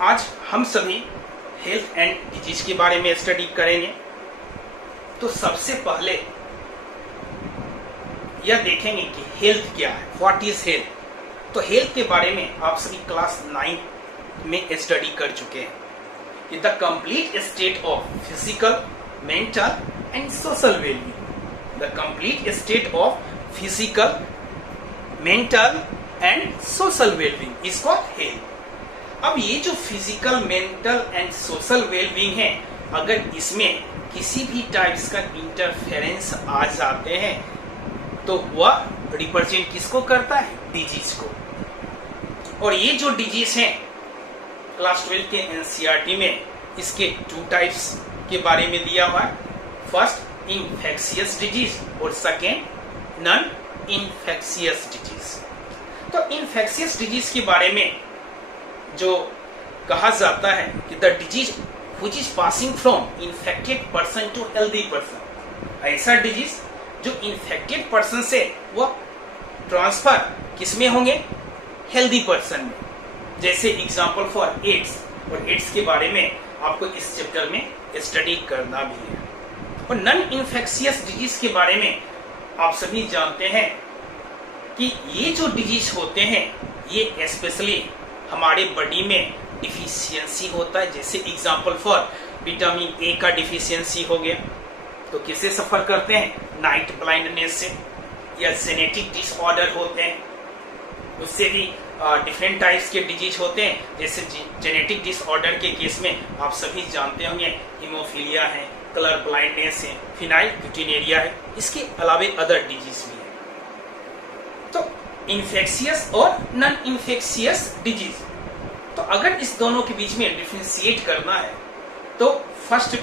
आज हम सभी हेल्थ एंड डिजीज के बारे में स्टडी करेंगे। तो सबसे पहले यह देखेंगे कि हेल्थ क्या है, व्हाट इज हेल्थ। तो हेल्थ के बारे में आप सभी क्लास 9 में स्टडी कर चुके हैं। The complete state of physical, mental and social wellbeing. The complete state of physical, mental and social wellbeing is called health. अब ये जो physical, mental and social wellbeing है, अगर इसमें किसी भी टाइप्स का इंटरफेरेंस आ जाते हैं तो वह रिप्रेजेंट किसको करता है? डिजीज को। और ये जो डिजीज है क्लास 12 के एनसीईआरटी में इसके 2 टाइप्स के बारे में दिया हुआ है। फर्स्ट इन्फेक्शियस डिजीज और सेकेंड नॉन इन्फेक्शियस डिजीज। तो इन्फेक्शियस डिजीज के बारे में जो कहा जाता है कि the disease which is passing from infected person to healthy person. ऐसा डिजीज जो इन्फेक्टेड पर्सन से वो ट्रांसफर किसमें होंगे? हेल्दी पर्सन में। जैसे एग्जांपल फॉर एड्स, और एड्स के बारे में आपको इस चैप्टर में स्टडी करना भी है। और नॉन इन्फेक्शियस डिजीज के बारे में आप सभी जानते हैं कि ये जो डिजीज होते हैं ये स्पेशली हमारे बॉडी में डिफिशियंसी होता है। जैसे एग्जांपल फॉर विटामिन ए का डिफिशियंसी हो गया तो किससे सफर करते हैं? नाइट ब्लाइंडनेस से। या जेनेटिक डिसऑर्डर होते हैं, उससे भी डिफरेंट टाइप्स के डिजीज होते हैं। जैसे जेनेटिक डिसऑर्डर के केस में आप सभी जानते होंगे हीमोफीलिया है, कलर ब्लाइंडनेस है, फिनाइलब्यूटिनेरिया है। इसके अलावे अदर डिजीज भी है। तो इन्फेक्शियस और नॉन इन्फेक्शियस डिजीज, तो अगर इस दोनों के बीच में डिफरेंशिएट करना है तो फर्स्ट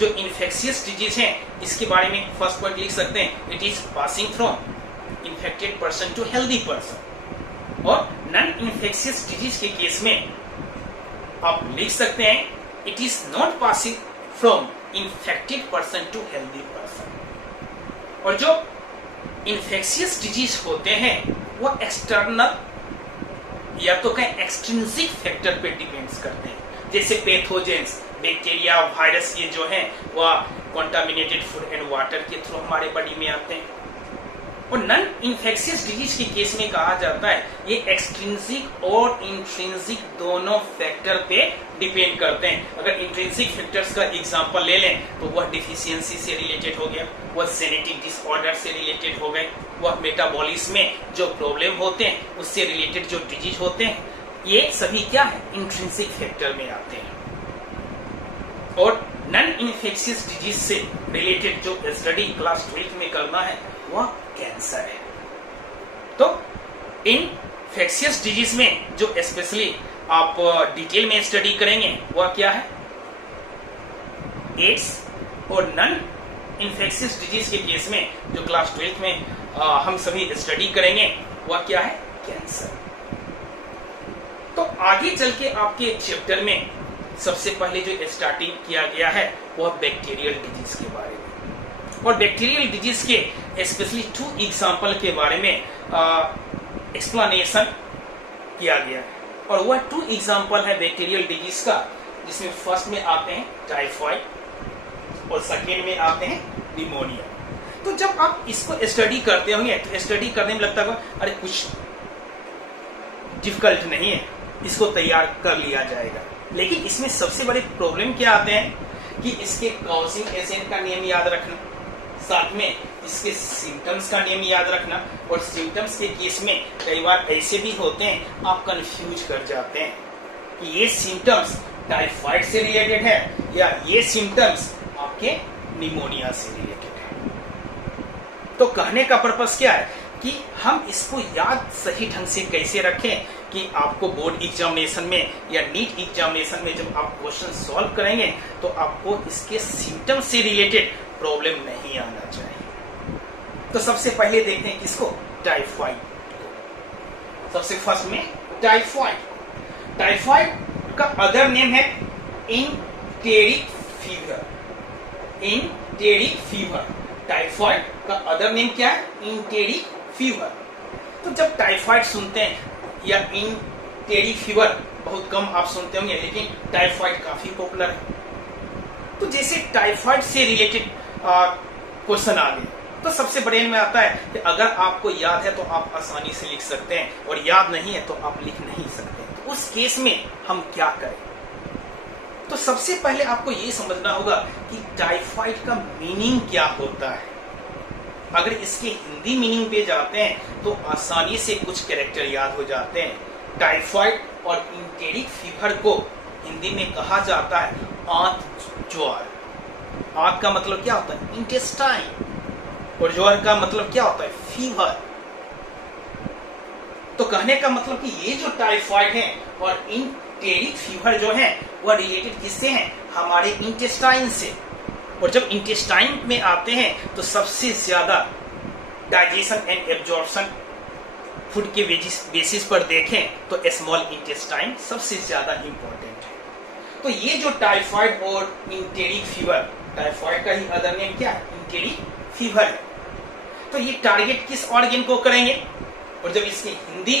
जो इन्फेक्शियस डिजीज है इसके बारे में फर्स्ट पॉइंट लिख सकते हैं, it is passing from infected person to healthy person. और नॉन इन्फेक्शियस डिजीज के केस में आप लिख सकते हैं, it is not passing from infected person to healthy person. और जो इन्फेक्शियस डिजीज होते हैं वो एक्सटर्नल या तो कहीं एक्सट्रिंसिक फैक्टर पे डिपेंड्स करते हैं। जैसे पैथोजेंस, बैक्टीरिया, वायरस, ये जो है वह कॉन्टामिनेटेड फूड एंड वाटर के थ्रू हमारे बॉडी में आते हैं। और नॉन इन्फेक्शियस डिजीज के केस में कहा जाता है ये एक्सट्रिंसिक और इंट्रिंसिक दोनों फैक्टर पे डिपेंड करते हैं। अगर इंट्रिंसिक फैक्टर्स का एग्जांपल ले लें तो वह डिफिशियंसी से रिलेटेड हो गया, वह जेनेटिक डिसऑर्डर से रिलेटेड हो गए, वह मेटाबॉलिज्म में जो प्रॉब्लम होते हैं उससे रिलेटेड जो डिजीज होते हैं, ये सभी क्या है? इंट्रिंसिक फैक्टर में आते हैं। और नॉन इन्फेक्शियस डिजीज से रिलेटेड जो स्टडी क्लास 12 में करना है वह कैंसर है। तो इन्फेक्शियस डिजीज में जो स्पेशली आप डिटेल में स्टडी करेंगे वह क्या है? एड्स। और नॉन इन्फेक्शियस डिजीज के केस में जो क्लास 12 में हम सभी स्टडी करेंगे वह क्या है? कैंसर। तो आगे चल के आपके चैप्टर में सबसे पहले जो स्टार्टिंग किया गया है वह बैक्टीरियल डिजीज के बारे में। और बैक्टीरियल डिजीज के स्पेशली 2 एग्जांपल के बारे में एक्सप्लेनेशन किया गया है। और वह 2 एग्जांपल है बैक्टीरियल डिजीज का, जिसमें फर्स्ट में आते हैं टाइफाइड और सेकेंड में आते हैं निमोनिया। तो जब आप इसको स्टडी करते होंगे तो स्टडी करने में लगता होगा अरे कुछ डिफिकल्ट नहीं है, इसको तैयार कर लिया जाएगा। लेकिन इसमें सबसे बड़े प्रॉब्लम क्या आते हैं कि इसके कॉजिंग एजेंट का नेम याद रखना, साथ में इसके सिम्टम्स का नेम याद रखना। और सिम्टम्स के केस में कई बार ऐसे भी होते हैं आप कंफ्यूज कर जाते हैं कि ये सिम्टम्स टाइफाइड से रिलेटेड है या ये सिम्टम्स आपके निमोनिया से रिलेटेड है। तो कहने का पर्पस क्या है कि हम इसको याद सही ढंग से कैसे रखें कि आपको बोर्ड एग्जामिनेशन में या नीट एग्जामिनेशन में जब आप क्वेश्चन सॉल्व करेंगे तो आपको इसके सिम्टम्स से रिलेटेड प्रॉब्लम नहीं आना चाहिए। तो सबसे पहले देखते हैं किसको? टाइफाइड को। सबसे फर्स्ट में टाइफाइड। टाइफाइड का अदर नेम है enteric fever. Enteric fever. Typhoid का अदर नेम क्या है? Enteric fever. तो जब टाइफाइड सुनते हैं या टेरी फीवर बहुत कम आप सुनते होंगे, लेकिन टाइफाइड काफी पॉपुलर है। तो जैसे टाइफाइड से रिलेटेड क्वेश्चन आ गए तो सबसे ब्रेन में आता है कि अगर आपको याद है तो आप आसानी से लिख सकते हैं, और याद नहीं है तो आप लिख नहीं सकते। तो उस केस में हम क्या करें? तो सबसे पहले आपको ये समझना होगा कि टाइफाइड का मीनिंग क्या होता है। अगर इसके हिंदी मीनिंग पे जाते हैं तो आसानी से कुछ कैरेक्टर याद हो जाते हैं। टाइफाइड और इंटेरिक फीवर को हिंदी में कहा जाता है आंत ज्वर। आंत का मतलब क्या होता है? इंटेस्टाइन। और ज्वर का मतलब क्या होता है? फीवर। तो कहने का मतलब कि ये जो टाइफाइड है और इंटेरिक फीवर जो है वह रिलेटेड किससे हैं? हमारे इंटेस्टाइन से। और जब इंटेस्टाइन में आते हैं तो सबसे ज्यादा डाइजेशन एंड एब्जॉर्प्शन फूड के बेसिस पर देखें तो स्मॉल इंटेस्टाइन सबसे ज्यादा इंपॉर्टेंट है। तो ये जो टाइफाइड और इंटेरिक फीवर, टाइफाइड का ही अदर नेम क्या है? इंटेरिक फीवर है। तो ये टारगेट किस ऑर्गन को करेंगे? और जब इसकी हिंदी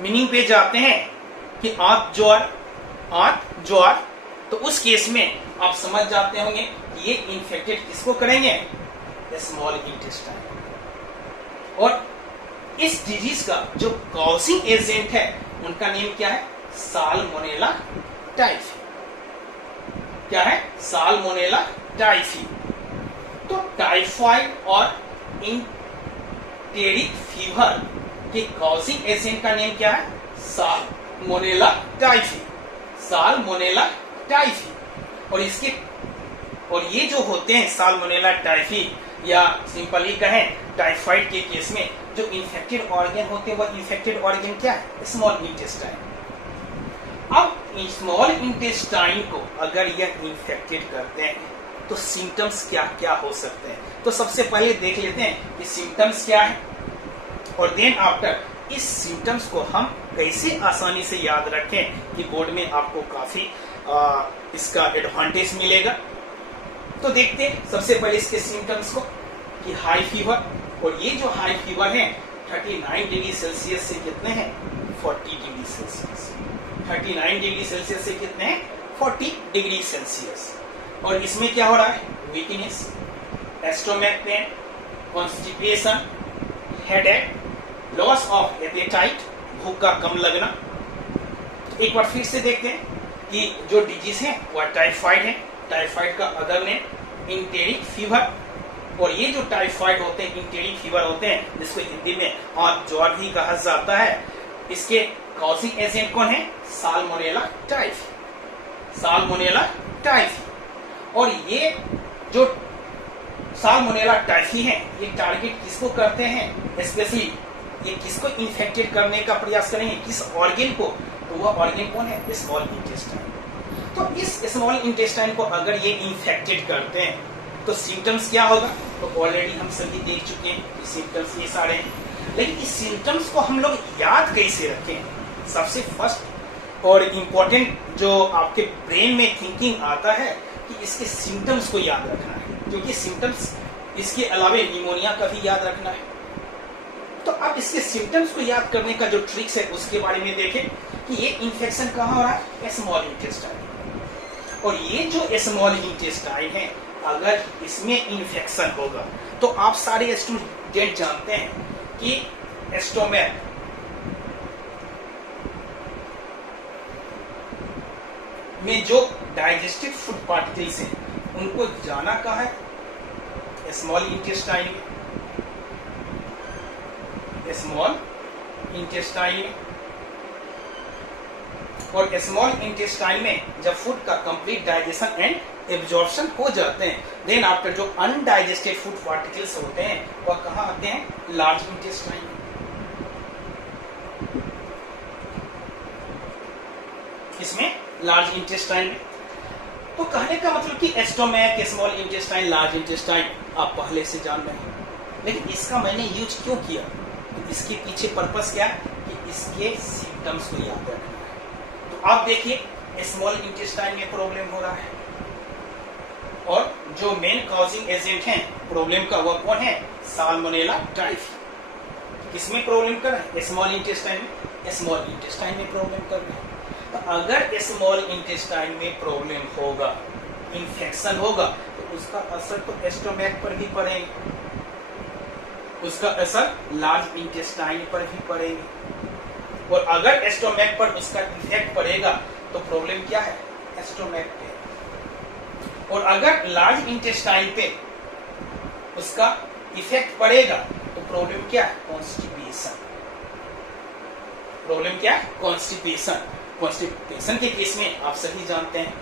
मीनिंग पे जाते हैं कि आंत ज्वर, तो उस केस में आप समझ जाते होंगे कि ये इन्फेक्टेड किसको करेंगे? Small intestine. और इस डिजीज का जो कॉजिंग एजेंट है उनका नेम क्या है? Salmonella typhi. क्या है? Salmonella typhi. तो टाइफाइड और इंटेरिक फीवर के कॉजिंग एजेंट का नेम क्या है? Salmonella typhi. Salmonella typhi. और ये जो होते हैं साल्मोनेला टाइफी, या सिंपली कहें टाइफाइड के केस में जो इन्फेक्टेड ऑर्गन होते हैं वह इन्फेक्टेड ऑर्गन क्या है? Small intestine. अब स्मॉल इंटेस्टाइन को अगर यह इन्फेक्टेड करते हैं तो सिम्टम्स क्या क्या हो सकते हैं? तो सबसे पहले देख लेते हैं कि सिम्टम्स क्या है, और देन आफ्टर इस सिम्टम्स को हम कैसे आसानी से याद रखें कि बोर्ड में आपको काफी इसका एडवांटेज मिलेगा। तो देखते हैं सबसे पहले इसके सिम्टम्स को कि हाई फीवर। और ये जो हाई फीवर है 39 डिग्री सेल्सियस से कितने हैं? 40 डिग्री सेल्सियस। 39 डिग्री सेल्सियस से कितने हैं? 40 डिग्री सेल्सियस। और इसमें क्या हो रहा है? Weakness, stomach pain, constipation, headache, loss of appetite, भूख का कम लगना। एक बार फिर से देखते हैं कि जो डिजीज है वह टाइफाइड है। टाइफाइड का अदर नेम इंटेरिक फीवर। और ये जो टाइफाइड होते हैं, इंटेरिक फीवर होते हैं, जिसको हिंदी में आंत ज्वर भी कहा जाता है, इसके कॉजिंग एजेंट कौन है? Salmonella typhi. Salmonella typhi. और ये जो साल्मोनेला टाइफी है ये टारगेट किसको करते हैं? स्पेशली ये किसको इन्फेक्टेड करने का प्रयास करेंगे? किस ऑर्गन को? तो वह ऑर्गन कौन है? Small intestine. तो इस स्मॉल इंटेस्टाइन को अगर ये इन्फेक्टेड करते हैं तो सिम्टम्स क्या होगा? तो ऑलरेडी हम सभी देख चुके हैं कि सिम्टम्स ये सारे हैं। लेकिन इस सिम्टम्स को हम लोग याद कैसे रखें? सबसे फर्स्ट और इम्पोर्टेंट जो आपके ब्रेन में थिंकिंग आता है कि इसके सिम्टम्स को याद रखना है, क्योंकि सिम्टम्स इसके अलावे निमोनिया का भी याद रखना है। तो अब इसके सिम्टम्स को याद करने का जो ट्रिक्स है उसके बारे में देखें कि ये इन्फेक्शन कहाँ हो रहा है? Small intestine. और ये जो स्मॉल इंटेस्टाइन है अगर इसमें इन्फेक्शन होगा तो आप सारे स्टूडेंट जानते हैं कि स्टोमक में जो डाइजेस्टिव फूड पार्टिकल्स हैं उनको जाना कहाँ है? स्मॉल इंटेस्टाइन में। स्मॉल इंटेस्टाइन में। और स्मॉल इंटेस्टाइन में जब फूड का कंप्लीट डाइजेशन एंड एब्जॉर्प्शन हो जाते हैं, देन आफ्टर जो अनडाइजेस्टेड फूड पार्टिकल्स होते हैं वह कहाँ आते हैं? लार्ज इंटेस्टाइन में। इसमें लार्ज इंटेस्टाइन में। तो कहने का मतलब कि stomach, small intestine, large intestine आप पहले से जान रहे हैं, लेकिन इसका मैंने यूज क्यों किया? तो इसके पीछे पर्पस क्या है कि इसके सिम्टम्स को याद रखना है। तो आप देखिए स्मॉल इंटेस्टाइन में प्रॉब्लम हो रहा है और जो मेन कॉजिंग एजेंट है प्रॉब्लम का वह कौन है? Salmonella typhi. किसमें प्रॉब्लम कर रहा है? स्मॉल इंटेस्टाइन में। स्मॉल इंटेस्टाइन में प्रॉब्लम कर रहा है। तो अगर स्मॉल इंटेस्टाइन में प्रॉब्लम होगा, इन्फेक्शन होगा, तो उसका असर तो स्टोमैक पर भी पड़ेगा, उसका असर लार्ज इंटेस्टाइन पर भी पड़ेगा। और अगर स्टोमैक पर उसका इफेक्ट पड़ेगा तो प्रॉब्लम क्या है? स्टोमैक पे। और अगर लार्ज इंटेस्टाइन पे उसका इफेक्ट पड़ेगा तो प्रॉब्लम क्या है? कॉन्स्टिपेशन। प्रॉब्लम क्या है? कॉन्स्टिपेशन। कॉन्स्टिपेशन के केस में आप सभी जानते हैं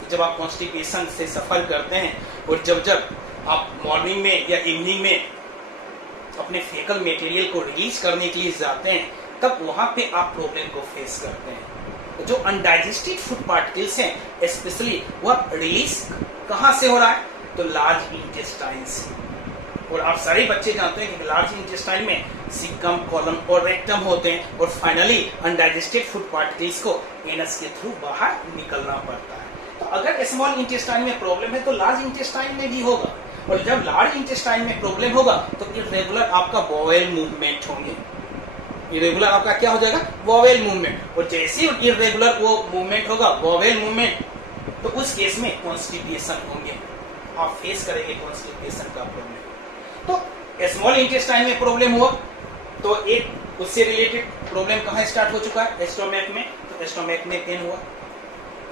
कि जब आप कॉन्स्टिपेशन से सफर करते हैं और जब आप मॉर्निंग में या इवनिंग में अपने फेकल मटेरियल को रिलीज करने के लिए जाते हैं, तब वहां पे आप प्रॉब्लम को फेस करते हैं। जो अनडाइजेस्टेड फूड पार्टिकल्स हैं स्पेशली वह रिलीज कहां से हो रहा है? तो लार्ज इंटेस्टाइन से। और आप सारे बच्चे जानते हैं कि लार्ज इंटेस्टाइन में सीकम, कॉलम और रेक्टम होते हैं और फाइनली अनडाइजेस्टेड फूड पार्टिकल्स को एनस के थ्रू बाहर निकलना पड़ता है। तो अगर स्मॉल इंटेस्टाइन में प्रॉब्लम है तो लार्ज इंटेस्टाइन में भी होगा। और जब लार्ज इंटेस्टाइन में प्रॉब्लम होगा तो इरेगुलर आपका बॉवेल मूवमेंट होंगे। इरेगुलर आपका क्या हो जाएगा? Bowel movement. और जैसे इरेगुलर वो मूवमेंट होगा, बॉवेल मूवमेंट, तो उस केस में कॉन्स्टिपेशन होंगे, आप फेस करेंगे कॉन्स्टिपेशन का प्रॉब्लम। तो स्मॉल इंटेस्टाइन में प्रॉब्लम हुआ तो एक उससे रिलेटेड प्रॉब्लम कहां स्टार्ट हो चुका है? स्टोमैक में। तो स्टोमैक में पेन हुआ।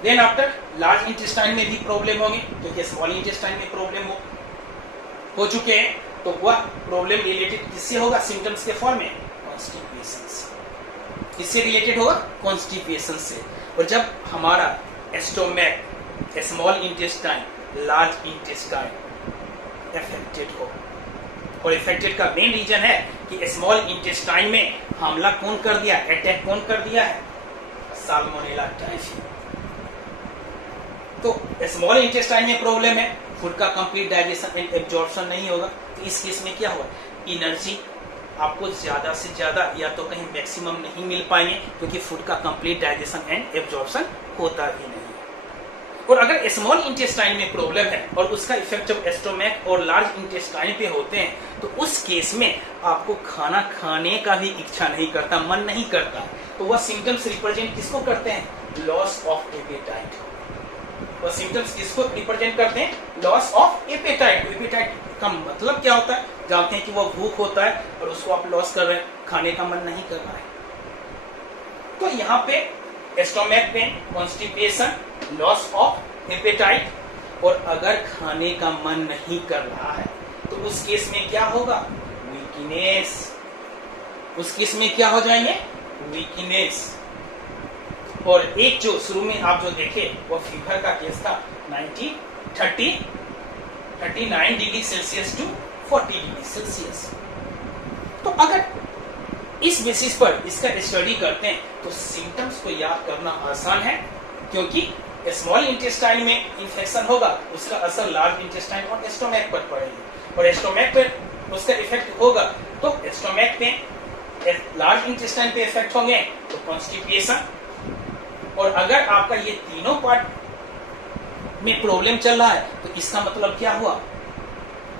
देन आफ्टर लार्ज इंटेस्टाइन में भी प्रॉब्लम होगी क्योंकि स्मॉल इंटेस्टाइन में प्रॉब्लम हो चुके हैं। तो वह प्रॉब्लम रिलेटेड किससे होगा? सिम्टम्स के फॉर्म में कॉन्स्टिपेशन से। किससे रिलेटेड होगा? कॉन्स्टिपेशन से। और जब हमारा stomach, small intestine, large intestine affected हो, और इफेक्टेड का मेन रीजन है कि स्मॉल इंटेस्टाइन में हमला कौन कर दिया? अटैक कौन कर दिया है? Salmonella typhi. तो स्मॉल इंटेस्टाइन में प्रॉब्लम है, फूड का कंप्लीट डाइजेशन एंड एब्जॉर्प्शन नहीं होगा। तो इस केस में क्या होगा? एनर्जी आपको ज्यादा से ज्यादा या तो कहीं मैक्सिमम नहीं मिल पाएंगे क्योंकि फूड का कंप्लीट डाइजेशन एंड एब्जॉर्प्शन होता ही नहीं। और अगर स्मॉल इंटेस्टाइन में प्रॉब्लम है और उसका इफेक्ट जब स्टोमैक और लार्ज इंटेस्टाइन पे होते हैं तो उस केस में आपको खाना खाने का भी इच्छा नहीं करता, मन नहीं करता। तो वह सिम्टम्स रिप्रेजेंट किसको करते हैं? Loss of apatite. वह सिम्टम्स किसको रिप्रेजेंट करते हैं? Loss of apatite. एपेटाइट का मतलब क्या होता है? जानते हैं कि वो भूख होता है और उसको आप लॉस कर रहे हैं, खाने का मन नहीं कर रहा है। तो यहाँ पे stomach pain, constipation, loss of appetite, और अगर खाने का मन नहीं कर रहा है तो उस केस में क्या होगा? वीकनेस। उस केस में क्या हो जाएंगे? वीकनेस। और एक जो शुरू में आप जो देखे वो फीवर का केस था 39 degree Celsius to 40 degree Celsius. तो अगर इस बेसिस पर इसका स्टडी करते हैं तो सिम्टम्स को याद करना आसान है क्योंकि स्मॉल इंटेस्टाइन में इंफेक्शन होगा, उसका असर लार्ज इंटेस्टाइन और स्टोमैक पर पड़ेगा, और स्टोमैक पर उसका इफेक्ट होगा तो स्टोमैक पे, लार्ज इंटेस्टाइन पे इफेक्ट होंगे तो कॉन्स्टिपेशन। और अगर आपका ये तीनों पार्ट में प्रॉब्लम चल रहा है तो इसका मतलब क्या हुआ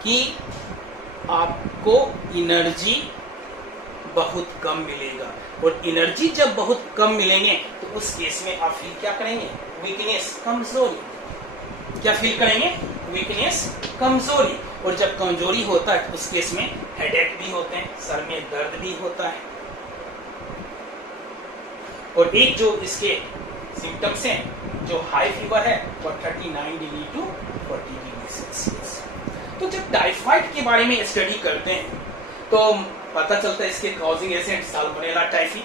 कि आपको एनर्जी बहुत कम मिलेगा, और एनर्जी जब बहुत कम मिलेंगे तो उस केस में आप फील क्या करेंगे? वीकनेस, कमजोरी। क्या फील करेंगे? वीकनेस, कमजोरी। और जब कमजोरी होता है तो उस केस में हेडेक भी होते हैं, सर में दर्द भी होता है। और एक जो इसके सिम्टम्स हैं, जो हाई फीवर है वो 39 डिग्री टू 40 डिग्री सेल्सियस। तो जब टाइफाइड के बारे में स्टडी करते हैं तो पता चलता है इसके causing agent salmonella typhi.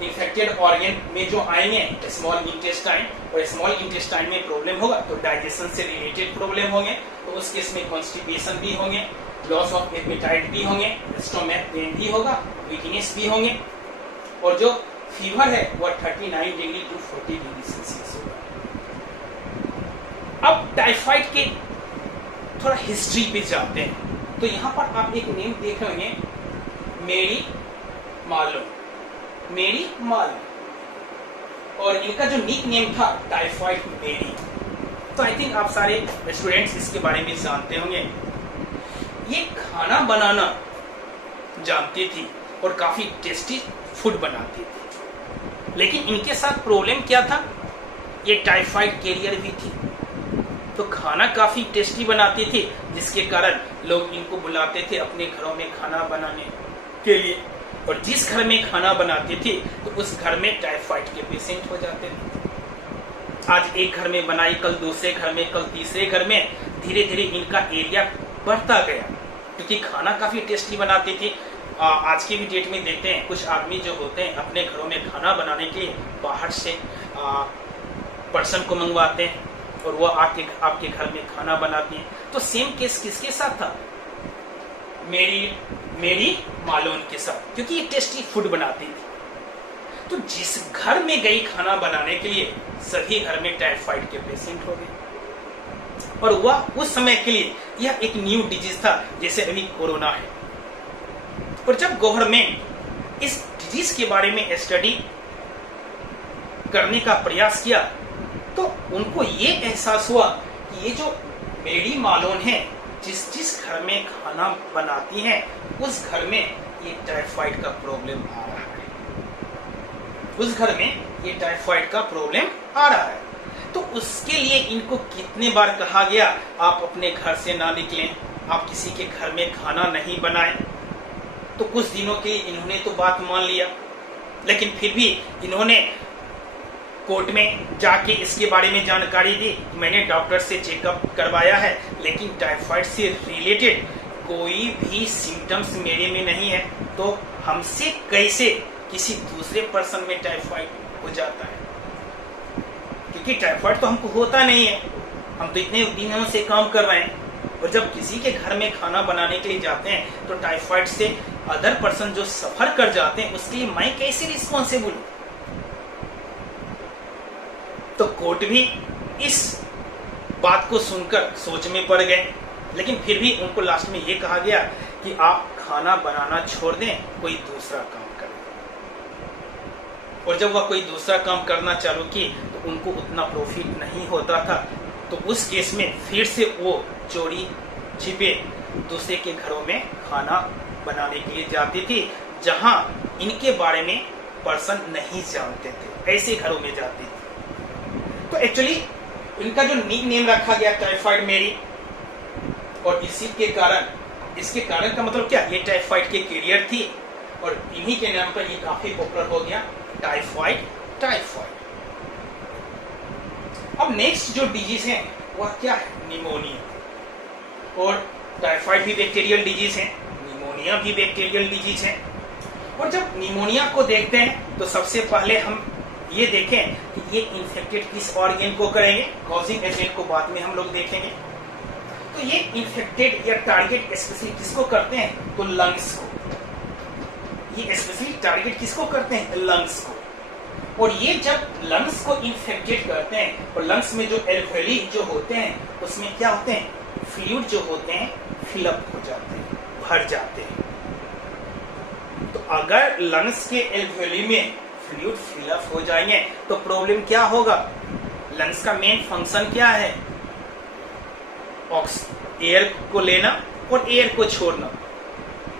Infected organ में जो आएंगे स्मॉल इंटेस्टाइन, और स्मॉल इंटेस्टाइन में प्रॉब्लम होगा तो डाइजेशन से रिलेटेड प्रॉब्लम होंगे, तो उस केस में कॉन्स्टिपेशन भी होंगे, लॉस ऑफ एपेटाइट भी होंगे, स्टोमैक पेन भी होगा, वीकनेस भी होंगे, और जो फीवर है वो 39 डिग्री टू 40 डिग्री सेल्सियस होगा। अब टाइफाइड के थोड़ा हिस्ट्री पे जाते हैं तो यहाँ पर आप एक नेम देख रहे होंगे, मेरी मार्लो, और इनका जो निक नेम था टाइफाइड मेरी। तो आई थिंक आप सारे स्टूडेंट्स इसके बारे में जानते होंगे। ये खाना बनाना जानती थी और काफी टेस्टी फूड बनाती थी। लेकिन इनके साथ प्रॉब्लम क्या था, ये टाइफाइड कैरियर भी थी। तो खाना काफी टेस्टी बनाते थे, जिसके कारण लोग इनको बुलाते थे अपने घरों में खाना बनाने के लिए। और जिस घर में खाना बनाते थे तो उस घर में टाइफाइड के पेशेंट हो जाते थे। आज एक घर में बनाई, कल दूसरे घर में, कल तीसरे घर में, धीरे धीरे इनका एरिया बढ़ता गया क्योंकि खाना काफी टेस्टी बनाते थे। आज के भी डेट में देखते हैं कुछ आदमी जो होते हैं अपने घरों में खाना बनाने के लिए बाहर से पर्सन को मंगवाते हैं और वो आके आपके घर में खाना बनाती है। तो सेम केस किसके साथ था, मेरी मालून के साथ, क्योंकि ये टेस्टी फूड बनाती थी। तो जिस घर में गई खाना बनाने के लिए सभी घर में टाइफाइड के पेशेंट हो गए। और वह उस समय के लिए यह एक न्यू डिजीज था, जैसे अभी कोरोना है। और जब गवर्नमेंट इस डिजीज के बारे में स्टडी करने का प्रयास किया तो उनको ये एहसास हुआ कि ये जो मेरी मालून है, जिस घर में खाना बनाती हैं उस घर में ये टाइफाइड का प्रॉब्लम आ रहा है, उस घर में ये टाइफाइड का प्रॉब्लम आ रहा है। तो उसके लिए इनको कितने बार कहा गया आप अपने घर से ना निकलें, आप किसी के घर में खाना नहीं बनाएं। तो कुछ दिनों के लिए इन्होंने तो बात मान लिया, लेकिन फिर भी इन्होंने कोर्ट में जाके इसके बारे में जानकारी दी। मैंने डॉक्टर से चेकअप करवाया है, लेकिन टाइफाइड से रिलेटेड कोई भी सिम्टम्स मेरे में नहीं है, तो हमसे कैसे किसी दूसरे पर्सन में टाइफाइड हो जाता है, क्योंकि टाइफाइड तो हमको होता नहीं है, हम तो इतने दिनों से काम कर रहे हैं। और जब किसी के घर में खाना बनाने के लिए जाते हैं तो टाइफाइड से अदर पर्सन जो सफर कर जाते हैं उसके लिए मैं कैसे रिस्पॉन्सिबल हूं। तो कोर्ट भी इस बात को सुनकर सोच में पड़ गए, लेकिन फिर भी उनको लास्ट में ये कहा गया कि आप खाना बनाना छोड़ दें, कोई दूसरा काम करें। और जब वह कोई दूसरा काम करना चालू किए तो उनको उतना प्रॉफिट नहीं होता था। तो उस केस में फिर से वो चोरी छिपे दूसरे के घरों में खाना बनाने के लिए जाती थी, जहां इनके बारे में पर्सन नहीं जानते थे, ऐसे घरों में जाती थी। तो एक्चुअली इनका जो निक नेम रखा गया टाइफाइड मेरी, और इसी के कारण, इसके कारण का मतलब क्या, ये टाइफाइड के कैरियर थी और इन्हीं के नाम पर ये काफी पॉपुलर हो गया, टाइफाइड। अब नेक्स्ट जो डिजीज है वह क्या है, निमोनिया। और टाइफाइड भी बैक्टीरियल डिजीज है, निमोनिया भी बैक्टीरियल डिजीज है। और जब निमोनिया को देखते हैं तो सबसे पहले हम ये देखें कि ये इन्फेक्टेड किस ऑर्गन को करेंगे, कॉजिंग एजेंट को बाद में हम लोग देखेंगे। तो ये इन्फेक्टेड या टारगेट स्पेशली किसको करते हैं, तो लंग्स को। ये स्पेशली टारगेट किसको करते हैं, लंग्स को। और ये जब लंग्स को इन्फेक्टेड करते हैं और लंग्स में जो एल्वेली जो होते हैं उसमें क्या होते हैं, फ्लूइड जो होते हैं फिलअप हो जाते हैं, भर जाते हैं। तो अगर लंग्स के एल्वेली में फ्लूइड फिलअप हो जाएंगे तो प्रॉब्लम क्या होगा, लंग्स का मेन फंक्शन क्या है, एयर को लेना और एयर को छोड़ना।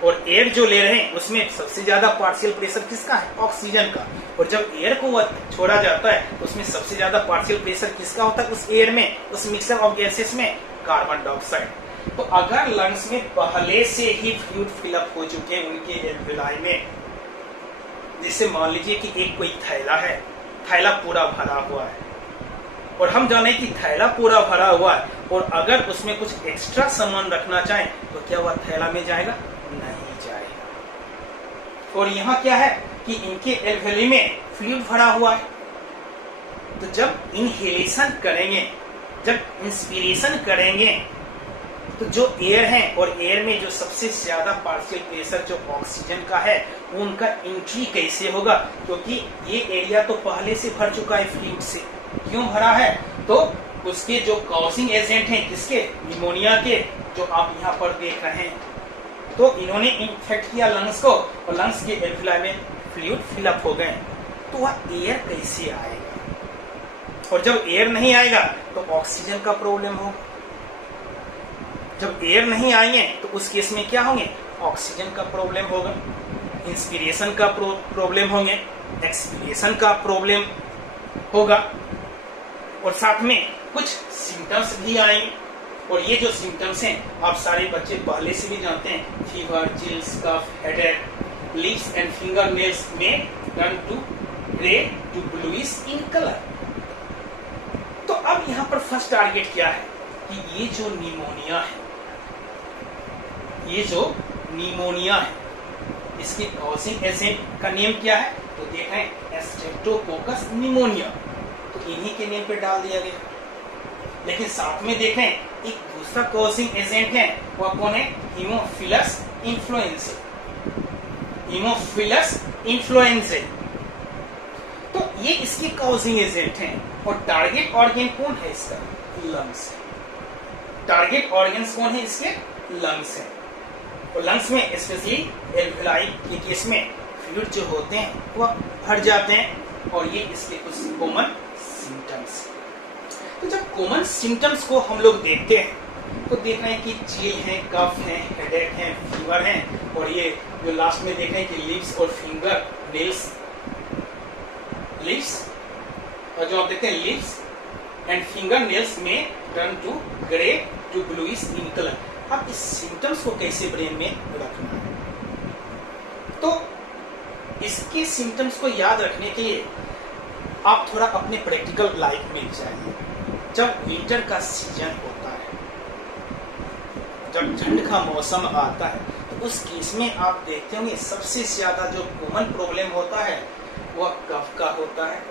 और एयर जो ले रहे हैं उसमें सबसे ज्यादा पार्शियल प्रेशर किसका है, ऑक्सीजन का। और जब एयर को छोड़ा जाता है तो उसमें सबसे ज्यादा पार्शियल प्रेशर किसका होता है, उस एयर में, उस मिक्सचर ऑफ गैसेस में, कार्बन डाइऑक्साइड। तो अगर लंग्स में पहले से ही फ्लूइड फिलअप हो चुके हैं उनके एल्वेलाई में, जैसे मान लीजिए कि एक कोई थैला है, थैला पूरा भरा हुआ है और हम जाने कि थैला पूरा भरा हुआ है और अगर उसमें कुछ एक्स्ट्रा सामान रखना चाहें तो क्या वह थैला में जाएगा, नहीं जाएगा। और यहाँ क्या है कि इनके एल्वेली में फ्लूइड भरा हुआ है। तो जब इनहेलेशन करेंगे, जब इंस्पिरेशन करेंगे तो जो एयर है और एयर में जो सबसे ज्यादा पार्शियल प्रेशर जो ऑक्सीजन का है उनका एंट्री कैसे होगा, क्योंकि ये एरिया तो पहले से भर चुका है फ्लूइड से। क्यों भरा है, तो उसके जो कॉजिंग एजेंट हैं किसके, निमोनिया के, जो आप यहाँ पर देख रहे हैं। तो इन्होंने इन्फेक्ट किया लंग्स को और लंग्स के एल्वेलाई में फ्लूइड फिलअप हो गए। तो वह एयर कैसे आएगा, और जब एयर नहीं आएगा तो ऑक्सीजन का प्रॉब्लम होगा। जब एयर नहीं आएंगे तो उस केस में क्या होंगे, ऑक्सीजन का प्रॉब्लम होगा, इंस्पिरेशन का प्रॉब्लम होंगे। एक्सपीरिएशन का प्रॉब्लम होगा और साथ में कुछ सिम्टम्स भी आएंगे। और ये जो सिम्टम्स हैं आप सारे बच्चे पहले से भी जानते हैं, fever, chills, cough, headache, lips and finger nails में turn to grey to bluish in colour. तो अब यहाँ पर फर्स्ट टारगेट क्या है कि ये जो निमोनिया है इसके कॉजिंग एजेंट का नेम क्या है, तो देखें स्ट्रेप्टोकोकस निमोनिया, तो इन्हीं के नेम पे डाल दिया गया। लेकिन साथ में देखें एक दूसरा कॉजिंग एजेंट है, वह कौन है, हीमोफिलस इन्फ्लुएंजा। तो ये इसके कॉजिंग एजेंट हैं और टारगेट ऑर्गन कौन है इसका, लंग्स है। टारगेट ऑर्गन्स कौन है इसके, लंग्स है। और लंग्स में स्पेशली एल्वेलाई के केस में फ्लूइड जो होते हैं वह भर जाते हैं और ये इसके कुछ कॉमन सिम्टम्स। तो जब कॉमन सिम्टम्स को हम लोग देखते हैं तो देख रहे हैं कि चील है, कफ है, हेडेक है, फीवर है और ये जो लास्ट में देख रहे हैं कि लिप्स और फिंगर नेल्स, लिप्स और जो आप देखते हैं लिप्स एंड फिंगर नेल्स में turn to grey to bluish in colour. अब इस सिम्टम्स को कैसे ब्रेन में रखना है, तो इसके सिम्टम्स को याद रखने के लिए आप थोड़ा अपने प्रैक्टिकल लाइफ में जाइए। जब विंटर का सीजन होता है, जब ठंड का मौसम आता है, तो उस केस में आप देखते होंगे सबसे ज्यादा जो कॉमन प्रॉब्लम होता है वह कफ का होता है,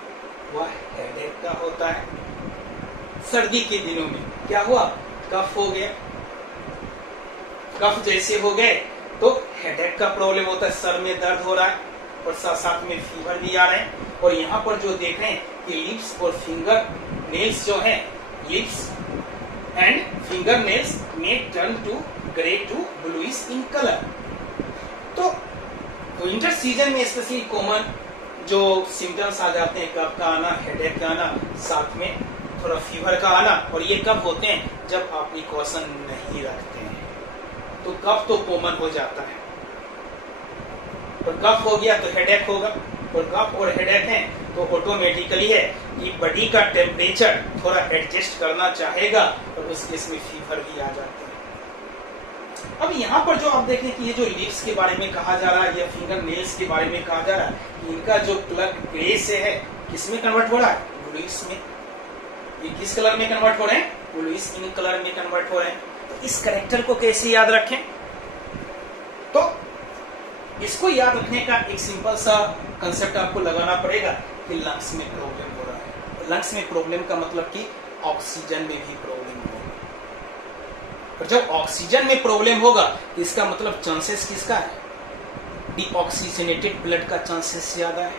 वह हेडेक का होता है। सर्दी के दिनों में क्या हुआ, कफ हो गया, कफ जैसे हो गए तो हेडेक का प्रॉब्लम होता है, सर में दर्द हो रहा है और साथ साथ में फीवर भी आ रहे हैं। और यहाँ पर जो देख रहे हैं कि लिप्स और फिंगर नेल्स जो है, लिप्स एंड फिंगर नेल्स में turn to grey to bluish in colour. तो विंटर सीजन में स्पेशली कॉमन जो सिम्टम्स आ जाते हैं, कफ का आना, हेडेक का आना, साथ में थोड़ा फीवर का आना। और ये कब होते हैं, जब आप प्रिकॉशन नहीं रखते हैं। तो कफ तो कॉमन हो जाता है और कफ हो गया तो हेडेक होगा और कफ और हेडेक है तो ऑटोमेटिकली है कि बॉडी का टेम्परेचर थोड़ा एडजस्ट करना चाहेगा और उस केस में फीवर भी आ जाता है। अब यहाँ पर जो आप देखें कि ये जो लिप्स के बारे में कहा जा रहा है या फिंगर नेल्स के बारे में कहा जा रहा है, इनका जो कलर ग्रे से है किसमें कन्वर्ट हो रहा है, ब्लूइश में। ये किस कलर में कन्वर्ट हो रहे हैं, ब्लूइश इन कलर में कन्वर्ट हो रहे हैं। तो इस कैरेक्टर को कैसे याद रखें, तो इसको याद रखने का एक सिंपल सा कंसेप्ट आपको लगाना पड़ेगा कि लंग्स में प्रॉब्लम हो रहा है। लंग्स में प्रॉब्लम का मतलब कि ऑक्सीजन में भी प्रॉब्लम होगा और जब ऑक्सीजन में प्रॉब्लम होगा तो इसका मतलब चांसेस किसका है, डीऑक्सीजनेटेड ब्लड का चांसेस ज्यादा है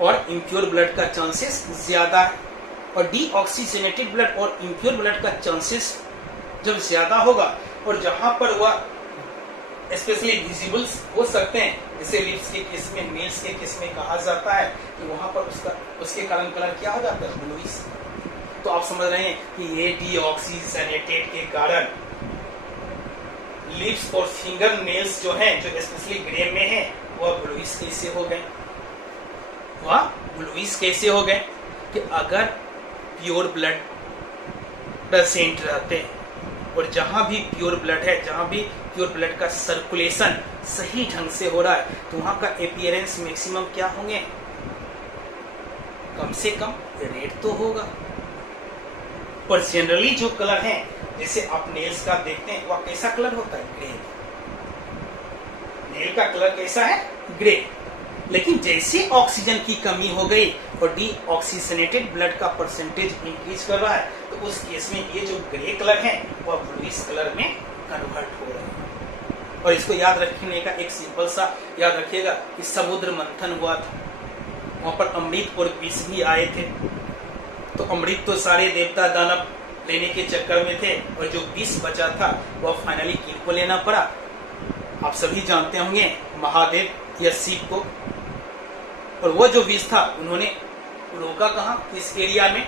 और इम्प्योर ब्लड का चांसेस ज्यादा है। और डीऑक्सीजनेटेड ब्लड और इम्प्योर ब्लड का चांसेस जब ज्यादा होगा और जहां पर वह स्पेशली विजिबल्स हो सकते हैं, जैसे लिप्स के केस में, नेल्स के केस में कहा जाता है कि वहां पर उसके कारण कलर क्या हो जाता है, ब्लूइश। तो आप समझ रहे हैं कि ये डीऑक्सीजनेटेड के कारण लिप्स और फिंगर नेल्स जो हैं, जो स्पेशली ग्रे में है, वह ब्लूइश कैसे हो गए, वह ब्लूइश कैसे हो गए कि अगर प्योर ब्लड प्रेजेंट रहते हैं और जहां भी प्योर ब्लड है, जहां भी प्योर ब्लड का सर्कुलेशन सही ढंग से हो रहा है, तो वहां का अपीयरेंस मैक्सिमम क्या होंगे, कम से कम रेड तो होगा। पर जनरली जो कलर है, जैसे आप नेल्स का देखते हैं, वह कैसा कलर होता है, ग्रे। नेल का कलर कैसा है, ग्रे। लेकिन जैसे ऑक्सीजन की कमी हो गई और डीऑक्सीजनेटेड ब्लड का परसेंटेज इंक्रीज कर रहा है, तो उस केस में ये जो ग्रे कलर है वह ब्लूइश कलर में कन्वर्ट हो रहा है। और इसको याद रखने का एक सिंपल सा याद रखिएगा कि समुद्र मंथन हुआ था, वहां पर अमृत और विष भी आए थे। तो अमृत तो सारे देवता दानव लेने के चक्कर में थे और जो विष बचा था वह फाइनली किनको लेना पड़ा, आप सभी जानते होंगे, महादेव या शिव को। और वो जो विष था उन्होंने रोका कहाँ, इस एरिया में,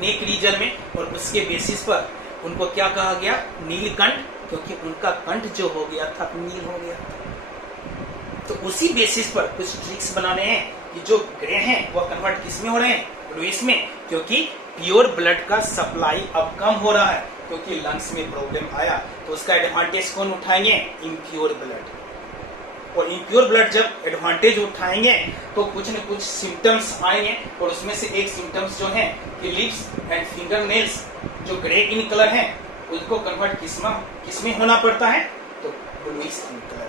नेक रीजन में, और उसके बेसिस पर उनको क्या कहा गया, नीलकंठ, क्योंकि उनका कंठ जो हो गया था नील हो गया था। तो उसी बेसिस पर कुछ ट्रिक्स बनाने हैं ये जो ग्रे हैं वो कन्वर्ट किस में हो रहे हैं, ब्लूइश में, क्योंकि प्योर ब्लड का सप्लाई अब कम हो रहा है, क्योंकि लंग्स में प्रॉब्लम आया। तो उसका एडवांटेज कौन उठाएंगे, इम्प्योर ब्लड। और इम्प्योर ब्लड जब एडवांटेज उठाएंगे तो कुछ न कुछ सिम्टम्स आएंगे, और उसमें से एक सिम्टम्स जो है कि लिप्स एंड फिंगर नेल्स जो ग्रे इन कलर है उनको कन्वर्ट किसमें होना पड़ता है, तो ब्लूइश इन कलर।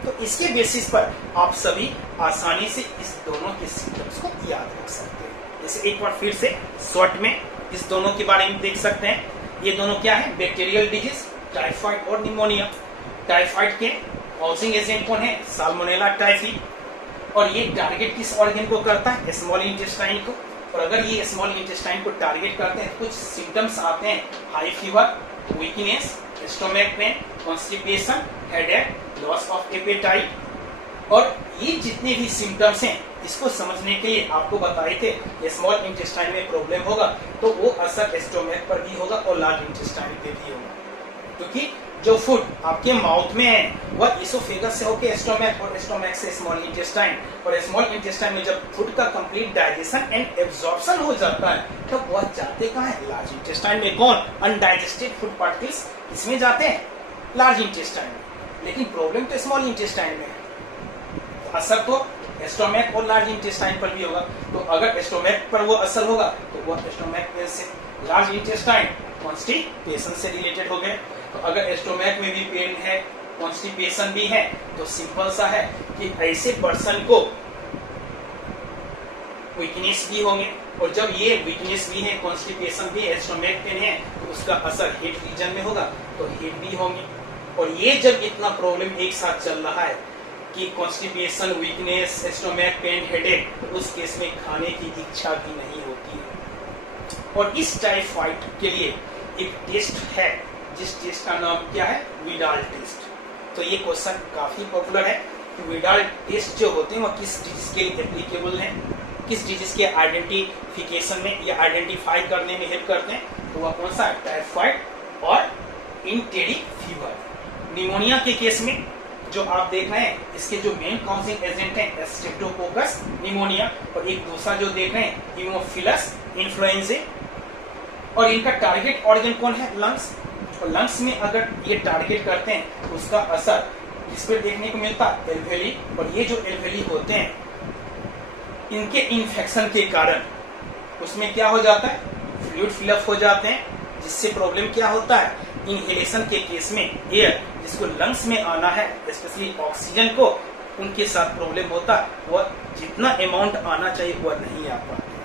तो इसके बेसिस पर आप सभी आसानी से इस दोनों के सिम्टम्स को याद रख सकते हैं। जैसे एक बार फिर से शॉर्ट में इस दोनों के बारे में देख सकते हैं। ये दोनों क्या है, बैक्टीरियल डिजीज, टाइफाइड और निमोनिया। टाइफाइड के कॉजिंग एजेंट कौन है, साल्मोनेला टाइफी। और ये टारगेट किस ऑर्गन को करता है, स्मॉल इंटेस्टाइन को। और अगर ये स्मॉल इंटेस्टाइन को टारगेट करते हैं, कुछ सिम्टम्स आते हैं, high fever, weakness, stomach pain, constipation, headache, loss of appetite. और ये जितने भी सिम्टम्स हैं इसको समझने के लिए आपको बताए थे स्मॉल इंटेस्टाइन में प्रॉब्लम होगा तो वो असर स्टोमक पर भी होगा और लार्ज इंटेस्टाइन पे भी होगा, क्योंकि जो फूड आपके माउथ में है वह इसोफेगस से होकर स्टोमक और स्टोमक से स्मॉल इंटेस्टाइन, और स्मॉल इंटेस्टाइन में जब फूड का कंप्लीट डाइजेशन एंड एब्जॉर्प्शन हो जाता है तब वह जाते कहाँ है, लार्ज इंटेस्टाइन में। कौन, अनडाइजेस्टेड फूड पार्टिकल्स इसमें जाते हैं, लार्ज इंटेस्टाइन में। लेकिन प्रॉब्लम तो स्मॉल इंटेस्टाइन में है, तो असर तो स्टोमक और लार्ज इंटेस्टाइन पर भी होगा। तो अगर स्टोमक पर वो असर होगा तो वो स्टोमक से, लार्ज इंटेस्टाइन कॉन्स्टिपेशन से रिलेटेड हो गए। तो अगर स्टोमक में भी पेन है, कॉन्स्टिपेशन भी है, तो सिंपल सा है कि ऐसे पर्सन को वीकनेस भी होंगे, और जब ये वीकनेस भी है, कॉन्स्टिपेशन भी है, स्टोमक पेन है, तो उसका असर हेड रीजन में होगा, तो हेड भी होंगे। और ये जब इतना प्रॉब्लम एक साथ चल रहा है कि constipation, weakness, stomach pain, headache, तो उस केस में खाने की इच्छा भी नहीं होती है। और इस टाइफाइड के लिए एक टेस्ट है, जिस टेस्ट का नाम क्या है, विडाल टेस्ट। तो ये क्वेश्चन काफी पॉपुलर है कि विडाल टेस्ट जो होते हैं वो किस डिजीज के लिए एप्लीकेबल है, किस डिजीज के आइडेंटिफिकेशन में या आइडेंटिफाई करने में हेल्प करते हैं। तो वह कौन सा, टाइफाइड और इंटेरिक फीवर। निमोनिया के केस में जो आप देख रहे हैं इसके जो मेन कॉजिंग एजेंट है स्ट्रेप्टोकोकस निमोनिया, और एक दूसरा जो देख रहे हैं हीमोफिलस इन्फ्लुएंजा। और इनका टारगेट ऑर्गन कौन है, लंग्स। और लंग्स में अगर ये टारगेट करते हैं तो उसका असर किस पर देखने को मिलता है, एल्वेली। और ये जो एल्वेली होते हैं इनके इन्फेक्शन के कारण उसमें क्या हो जाता है, फ्लूइड फिलअप हो जाते हैं, जिससे प्रॉब्लम क्या होता है, इनहेलेशन के केस में एयर जिसको लंग्स में आना है, स्पेशली ऑक्सीजन को, उनके साथ प्रॉब्लम होता है, वह जितना अमाउंट आना चाहिए वह नहीं आ पाता।